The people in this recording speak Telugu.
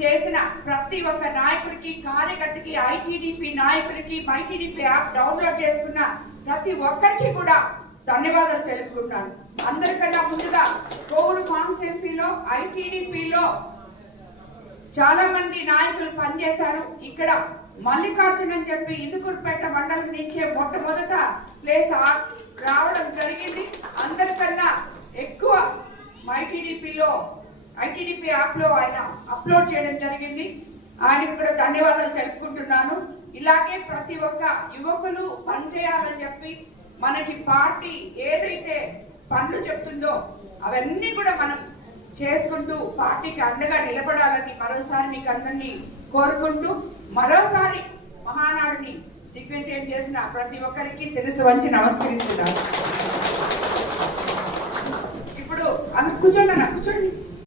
చేసిన ప్రతి ఒక్క నాయకుడికి, కార్యకర్తకి, ఐటీడీపీ నాయకులకి, మైటీడీపీ యాప్ డౌన్లోడ్ చేసుకున్న ప్రతి ఒక్కరికి కూడా ధన్యవాదాలు తెలుపుకుంటున్నాను. అందరికన్నా ముందుగా కోవూరు కాన్స్టిట్యున్సీలో ఐటీడీపీలో చాలా మంది నాయకులు పనిచేశారు. ఇక్కడ మల్లికార్జున్ అని చెప్పి ఇందుకూరుపేట మండలం నుంచే మొట్టమొదట ప్లేస్ రావడం జరిగింది. అందరికన్నా ఎక్కువ ఐటీడీపీ యాప్ లో ఆయన అప్లోడ్ చేయడం జరిగింది. ఆయనకు కూడా ధన్యవాదాలు తెలుపుకుంటున్నాను. ఇలాగే ప్రతి ఒక్క యువకులు పనిచేయాలని చెప్పి మనకి పార్టీ ఏదైతే పనులు చెప్తుందో అవన్నీ కూడా మనం చేసుకుంటూ పార్టీకి అండగా నిలబడాలని మరోసారి మీకు అందరినీ కోరుకుంటూ, మరోసారి మహానాడుని దిగ్విజయం చేసిన ప్రతి ఒక్కరికి శిరస్సు వంచి నమస్కరిస్తున్నాను. ఇప్పుడు కూర్చోండి.